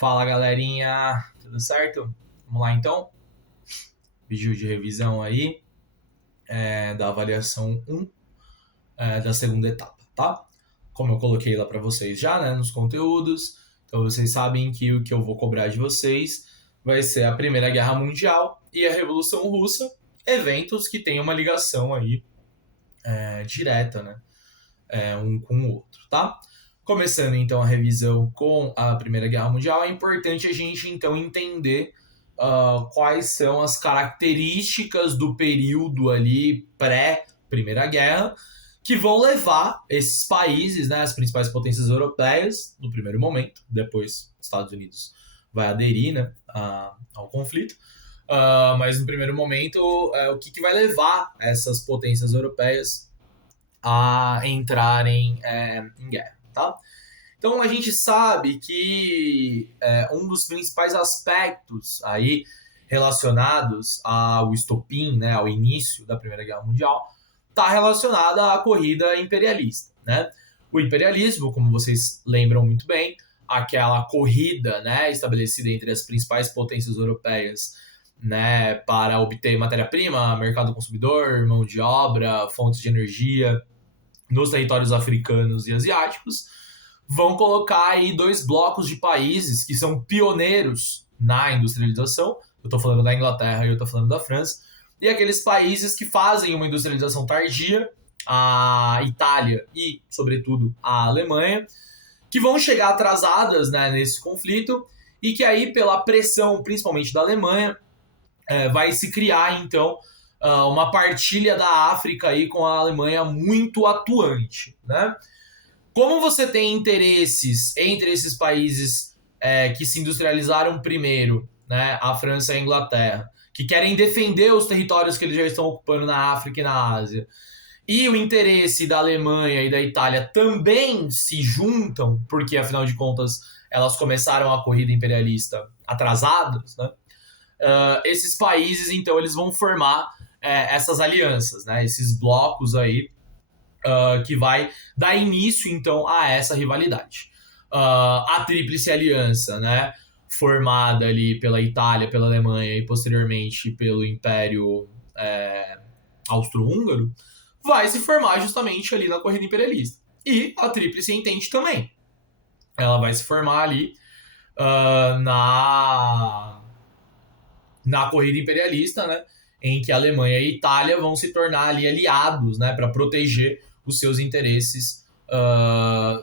Fala galerinha, tudo certo? Vamos lá então? Vídeo de revisão aí da avaliação 1 da segunda etapa, tá? Como eu coloquei lá para vocês já, né, nos conteúdos, então vocês sabem que o que eu vou cobrar de vocês vai ser a Primeira Guerra Mundial e a Revolução Russa, eventos que têm uma ligação aí direta, né, um com o outro, tá? Começando então a revisão com a Primeira Guerra Mundial, é importante a gente então entender quais são as características do período ali pré-Primeira Guerra que vão levar esses países, né, as principais potências europeias, no primeiro momento, depois Estados Unidos vai aderir, né, ao conflito, mas no primeiro momento o que vai levar essas potências europeias a entrarem em guerra, tá? Então a gente sabe que um dos principais aspectos aí relacionados ao estopim, né, ao início da Primeira Guerra Mundial, está relacionado à corrida imperialista, né? O imperialismo, como vocês lembram muito bem, aquela corrida, né, estabelecida entre as principais potências europeias, né, para obter matéria-prima, mercado consumidor, mão de obra, fontes de energia nos territórios africanos e asiáticos, vão colocar aí dois blocos de países que são pioneiros na industrialização. Eu estou falando da Inglaterra e eu estou falando da França. E aqueles países que fazem uma industrialização tardia, a Itália e, sobretudo, a Alemanha, que vão chegar atrasadas, né, nesse conflito e que aí, pela pressão, principalmente da Alemanha, vai se criar, então, uma partilha da África aí com a Alemanha muito atuante, né? Como você tem interesses entre esses países que se industrializaram primeiro, né, a França e a Inglaterra, que querem defender os territórios que eles já estão ocupando na África e na Ásia, e o interesse da Alemanha e da Itália também se juntam, porque, afinal de contas, elas começaram a corrida imperialista atrasadas, né? Esses países, então, eles vão formar essas alianças, né, esses blocos aí, que vai dar início, então, a essa rivalidade. A Tríplice Aliança, né, formada ali pela Itália, pela Alemanha e, posteriormente, pelo Império Austro-Húngaro, vai se formar justamente ali na corrida imperialista. E a Tríplice Entente também. Ela vai se formar ali na corrida imperialista, né, em que a Alemanha e a Itália vão se tornar ali aliados, né, para proteger os seus interesses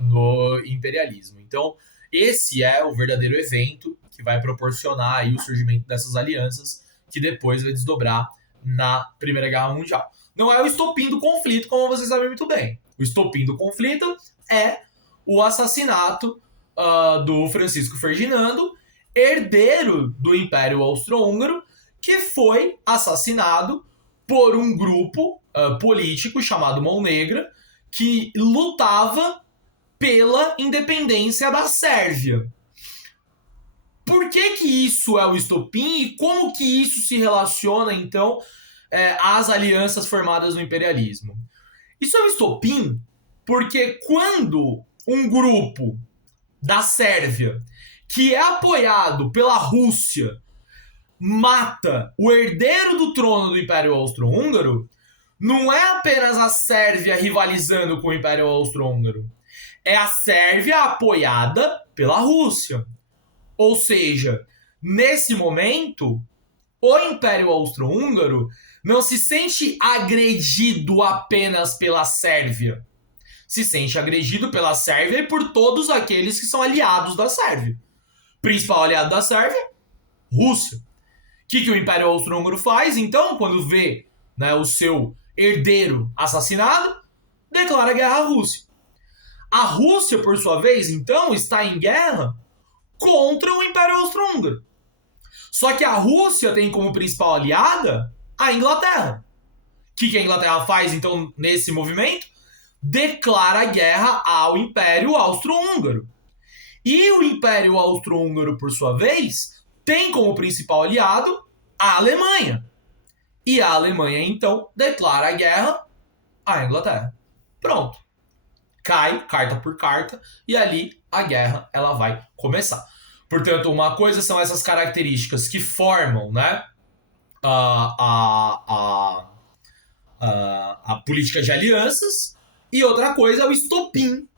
no imperialismo. Então, esse é o verdadeiro evento que vai proporcionar aí o surgimento dessas alianças, que depois vai desdobrar na Primeira Guerra Mundial. Não é o estopim do conflito, como vocês sabem muito bem. O estopim do conflito é o assassinato do Francisco Ferdinando, herdeiro do Império Austro-Húngaro, que foi assassinado por um grupo político chamado Mão Negra, que lutava pela independência da Sérvia. Por que isso é o estopim e como que isso se relaciona, então, às alianças formadas no imperialismo? Isso é um estopim porque quando um grupo da Sérvia, que é apoiado pela Rússia, mata o herdeiro do trono do Império Austro-Húngaro, não é apenas a Sérvia rivalizando com o Império Austro-Húngaro. É a Sérvia apoiada pela Rússia. Ou seja, nesse momento, o Império Austro-Húngaro não se sente agredido apenas pela Sérvia. Se sente agredido pela Sérvia e por todos aqueles que são aliados da Sérvia. Principal aliado da Sérvia, Rússia. O que o Império Austro-Húngaro faz, então, quando vê, né, o seu herdeiro assassinado? Declara guerra à Rússia. A Rússia, por sua vez, então, está em guerra contra o Império Austro-Húngaro. Só que a Rússia tem como principal aliada a Inglaterra. O que a Inglaterra faz, então, nesse movimento? Declara guerra ao Império Austro-Húngaro. E o Império Austro-Húngaro, por sua vez, tem como principal aliado a Alemanha. E a Alemanha, então, declara a guerra à Inglaterra. Pronto. Cai, carta por carta, e ali a guerra ela vai começar. Portanto, uma coisa são essas características que formam, né, a, a, a política de alianças, e outra coisa é o estopim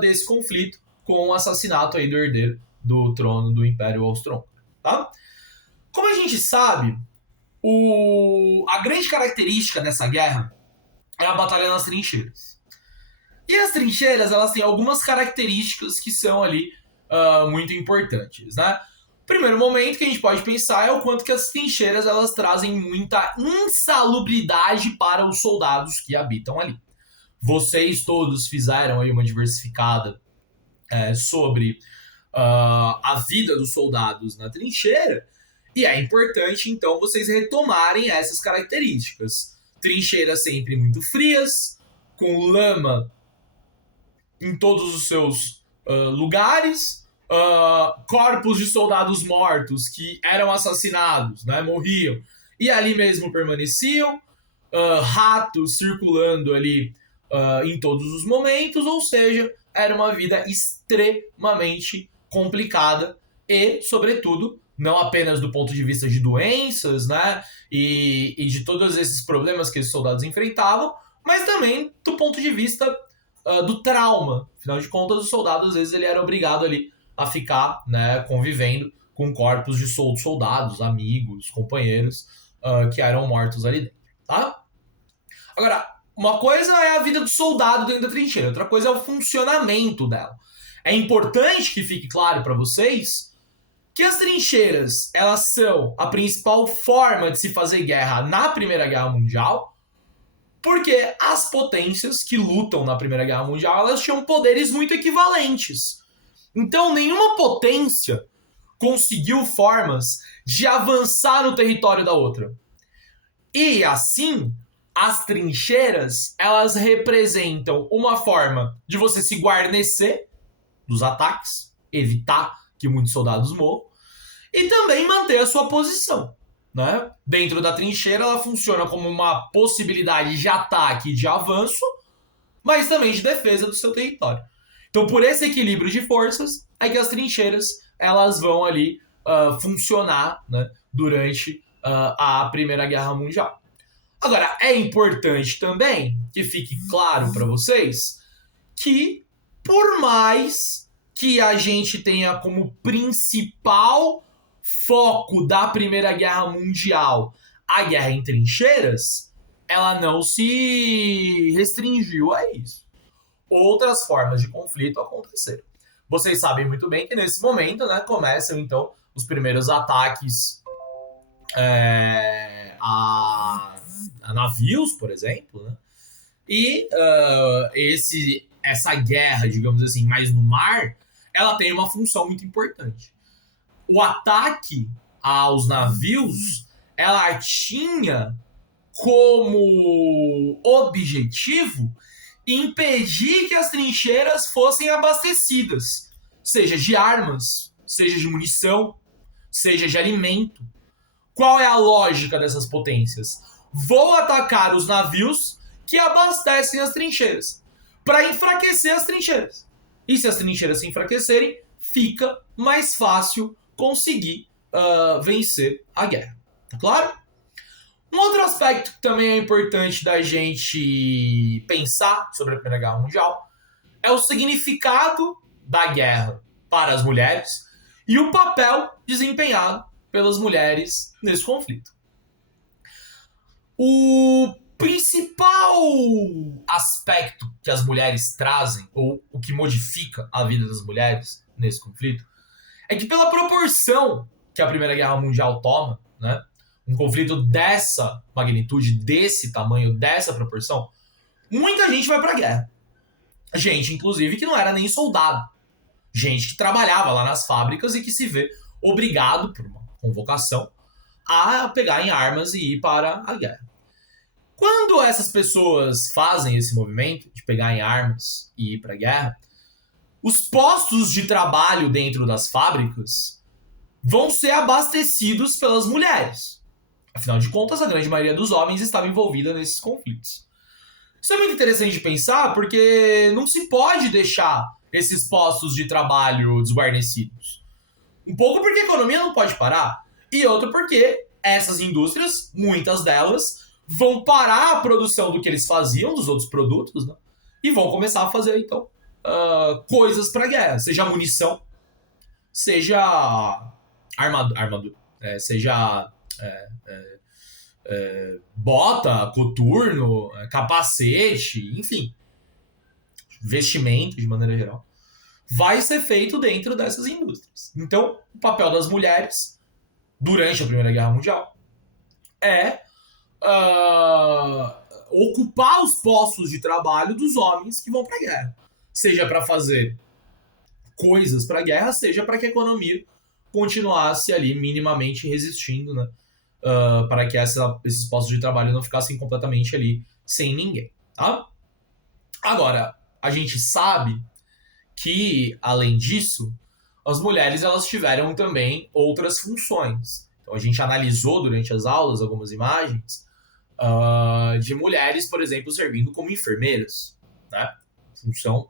desse conflito com o assassinato aí do herdeiro do trono do Império Austro-Húngaro. Tá? Como a gente sabe, a grande característica dessa guerra é a batalha nas trincheiras. E as trincheiras, elas têm algumas características que são ali muito importantes, né? O primeiro momento que a gente pode pensar é o quanto que as trincheiras elas trazem muita insalubridade para os soldados que habitam ali. Vocês todos fizeram aí uma diversificada sobre a vida dos soldados na trincheira, e é importante, então, vocês retomarem essas características. Trincheiras sempre muito frias, com lama em todos os seus lugares, corpos de soldados mortos que eram assassinados, né, morriam, e ali mesmo permaneciam, ratos circulando ali em todos os momentos, ou seja, era uma vida extremamente complicada e, sobretudo, não apenas do ponto de vista de doenças, né, e de todos esses problemas que esses soldados enfrentavam, mas também do ponto de vista do trauma. Afinal de contas, o soldado, às vezes, ele era obrigado ali a ficar, né, convivendo com corpos de soldados, amigos, companheiros que eram mortos ali dentro, tá? Agora, uma coisa é a vida do soldado dentro da trincheira, outra coisa é o funcionamento dela. É importante que fique claro para vocês que as trincheiras, elas são a principal forma de se fazer guerra na Primeira Guerra Mundial, porque as potências que lutam na Primeira Guerra Mundial, elas tinham poderes muito equivalentes. Então, nenhuma potência conseguiu formas de avançar no território da outra. E, assim, as trincheiras, elas representam uma forma de você se guarnecer dos ataques, evitar que muitos soldados morram, e também manter a sua posição. Né? Dentro da trincheira, ela funciona como uma possibilidade de ataque e de avanço, mas também de defesa do seu território. Então, por esse equilíbrio de forças, é que as trincheiras elas vão ali funcionar, né, durante a Primeira Guerra Mundial. Agora, é importante também que fique claro para vocês que, por mais que a gente tenha como principal foco da Primeira Guerra Mundial a guerra em trincheiras, ela não se restringiu a isso. Outras formas de conflito aconteceram. Vocês sabem muito bem que nesse momento, né, começam então os primeiros ataques a navios, por exemplo, né? E essa guerra, digamos assim, mais no mar, ela tem uma função muito importante. O ataque aos navios, ela tinha como objetivo impedir que as trincheiras fossem abastecidas, seja de armas, seja de munição, seja de alimento. Qual é a lógica dessas potências? Vou atacar os navios que abastecem as trincheiras, para enfraquecer as trincheiras. E se as trincheiras se enfraquecerem, fica mais fácil conseguir vencer a guerra. Tá claro? Um outro aspecto que também é importante da gente pensar sobre a Primeira Guerra Mundial é o significado da guerra para as mulheres e o papel desempenhado pelas mulheres nesse conflito. O principal aspecto que as mulheres trazem, ou o que modifica a vida das mulheres nesse conflito, é que pela proporção que a Primeira Guerra Mundial toma, né, um conflito dessa magnitude, desse tamanho, dessa proporção, muita gente vai pra guerra. Gente, inclusive, que não era nem soldado. Gente que trabalhava lá nas fábricas e que se vê obrigado, por uma convocação, a pegar em armas e ir para a guerra. Quando essas pessoas fazem esse movimento de pegar em armas e ir para a guerra, os postos de trabalho dentro das fábricas vão ser abastecidos pelas mulheres. Afinal de contas, a grande maioria dos homens estava envolvida nesses conflitos. Isso é muito interessante de pensar, porque não se pode deixar esses postos de trabalho desguarnecidos. Um pouco porque a economia não pode parar, e outro porque essas indústrias, muitas delas, vão parar a produção do que eles faziam, dos outros produtos, né? E vão começar a fazer, então, coisas para guerra, seja munição, seja armadura, seja bota, coturno, capacete, enfim, vestimento de maneira geral, vai ser feito dentro dessas indústrias. Então, o papel das mulheres durante a Primeira Guerra Mundial é ocupar os postos de trabalho dos homens que vão para a guerra. Seja para fazer coisas para a guerra, seja para que a economia continuasse ali minimamente resistindo, né? Para que esses postos de trabalho não ficassem completamente ali sem ninguém. Tá? Agora, a gente sabe que, além disso, as mulheres elas tiveram também outras funções. Então, a gente analisou durante as aulas algumas imagens de mulheres, por exemplo, servindo como enfermeiras, né? Função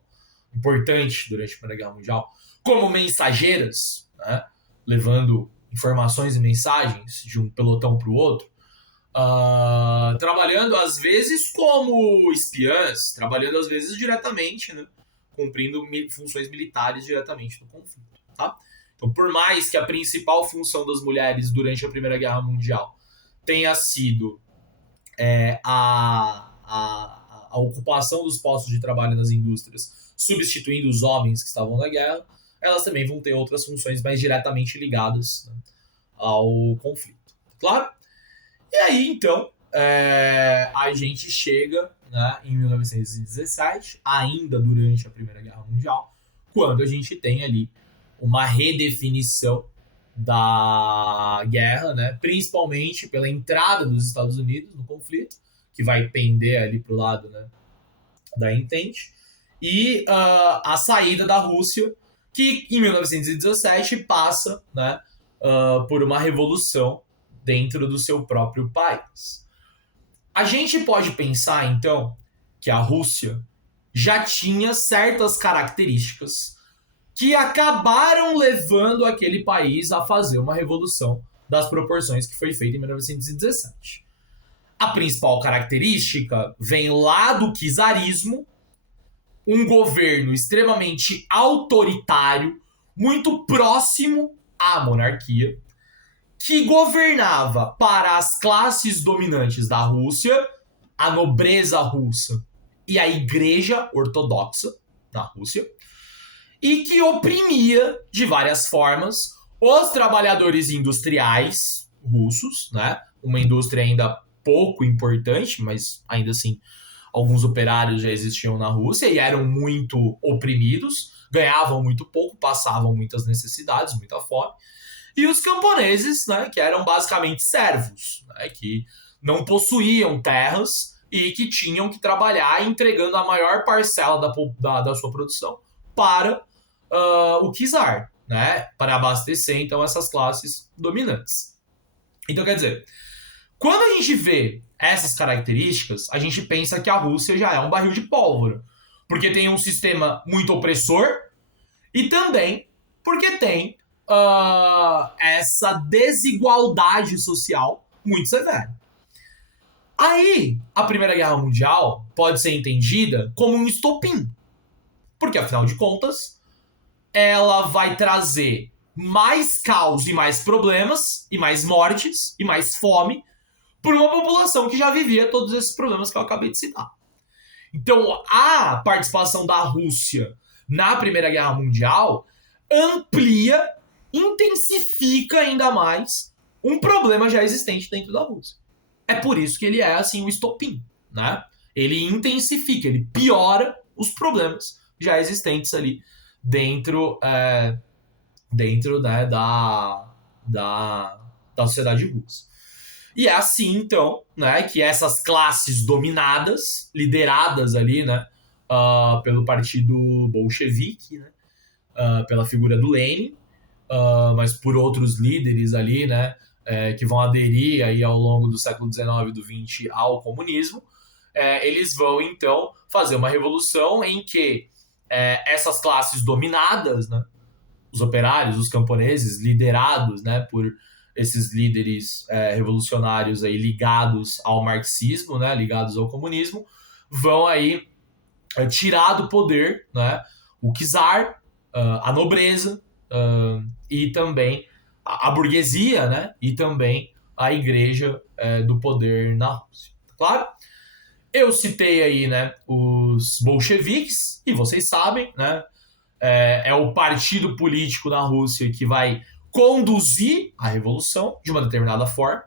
importante durante a Primeira Guerra Mundial, como mensageiras, né? Levando informações e mensagens de um pelotão para o outro, trabalhando às vezes como espiãs, trabalhando às vezes diretamente, né? Cumprindo funções militares diretamente no conflito. Tá? Então, por mais que a principal função das mulheres durante a Primeira Guerra Mundial tenha sido a ocupação dos postos de trabalho nas indústrias, substituindo os homens que estavam na guerra, elas também vão ter outras funções mais diretamente ligadas, né, ao conflito. Claro? E aí, então, a gente chega, né, em 1917, ainda durante a Primeira Guerra Mundial, quando a gente tem ali uma redefinição da guerra, né, principalmente pela entrada dos Estados Unidos no conflito, que vai pender ali para o lado, né, da Entente, e a saída da Rússia, que em 1917 passa, né, por uma revolução dentro do seu próprio país. A gente pode pensar, então, que a Rússia já tinha certas características que acabaram levando aquele país a fazer uma revolução das proporções que foi feita em 1917. A principal característica vem lá do czarismo, um governo extremamente autoritário, muito próximo à monarquia, que governava para as classes dominantes da Rússia, a nobreza russa e a igreja ortodoxa da Rússia, e que oprimia, de várias formas, os trabalhadores industriais russos, né? Uma indústria ainda pouco importante, mas ainda assim alguns operários já existiam na Rússia e eram muito oprimidos, ganhavam muito pouco, passavam muitas necessidades, muita fome. E os camponeses, né, que eram basicamente servos, né, que não possuíam terras e que tinham que trabalhar entregando a maior parcela da sua produção para o czar, né, para abastecer, então, essas classes dominantes. Então, quer dizer, quando a gente vê essas características, a gente pensa que a Rússia já é um barril de pólvora, porque tem um sistema muito opressor e também porque tem essa desigualdade social muito severa. Aí, a Primeira Guerra Mundial pode ser entendida como um estopim, porque, afinal de contas, ela vai trazer mais caos e mais problemas, e mais mortes, e mais fome, por uma população que já vivia todos esses problemas que eu acabei de citar. Então, a participação da Rússia na Primeira Guerra Mundial amplia, intensifica ainda mais um problema já existente dentro da Rússia. É por isso que ele é, assim, o estopim, né? Ele intensifica, ele piora os problemas já existentes ali dentro né, da sociedade russa. E é assim, então, né, que essas classes dominadas, lideradas ali, né, pelo partido bolchevique, né, pela figura do Lenin, mas por outros líderes ali, né, que vão aderir aí ao longo do século XIX e do XX ao comunismo, eles vão, então, fazer uma revolução em que essas classes dominadas, né, os operários, os camponeses, liderados, né, por esses líderes revolucionários aí ligados ao marxismo, né, ligados ao comunismo, vão aí tirar do poder, né, o czar, a nobreza e também a burguesia, né, e também a igreja do poder na Rússia. Claro? Eu citei aí, né, os bolcheviques, e vocês sabem, né, é o partido político na Rússia que vai conduzir a revolução de uma determinada forma,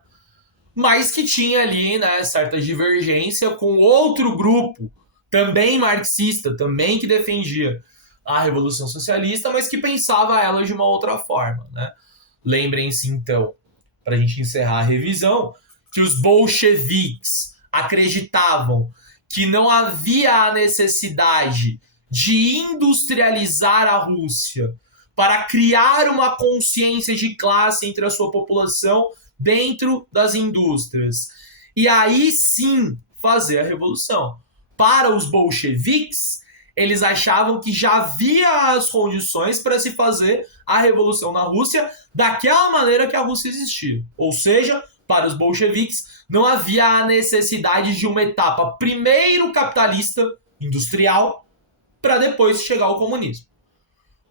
mas que tinha ali, né, certa divergência com outro grupo, também marxista, também que defendia a Revolução Socialista, mas que pensava ela de uma outra forma, né? Lembrem-se, então, para a gente encerrar a revisão, que os bolcheviques acreditavam que não havia a necessidade de industrializar a Rússia para criar uma consciência de classe entre a sua população dentro das indústrias. E aí sim fazer a revolução. Para os bolcheviques, eles achavam que já havia as condições para se fazer a revolução na Rússia daquela maneira que a Rússia existia. Ou seja, para os bolcheviques, não havia a necessidade de uma etapa primeiro capitalista, industrial, para depois chegar ao comunismo.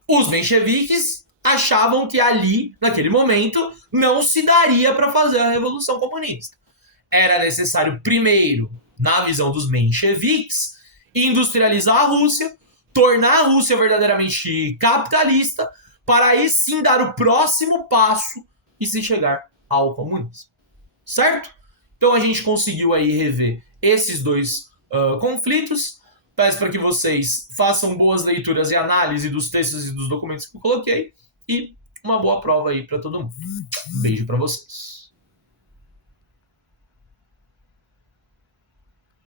Os mencheviques achavam que ali, naquele momento, não se daria para fazer a revolução comunista. Era necessário primeiro, na visão dos mencheviques, industrializar a Rússia, tornar a Rússia verdadeiramente capitalista, para aí sim dar o próximo passo e se chegar ao comunismo. Certo? Então a gente conseguiu aí rever esses dois conflitos. Peço para que vocês façam boas leituras e análise dos textos e dos documentos que eu coloquei. E uma boa prova aí para todo mundo. Beijo para vocês.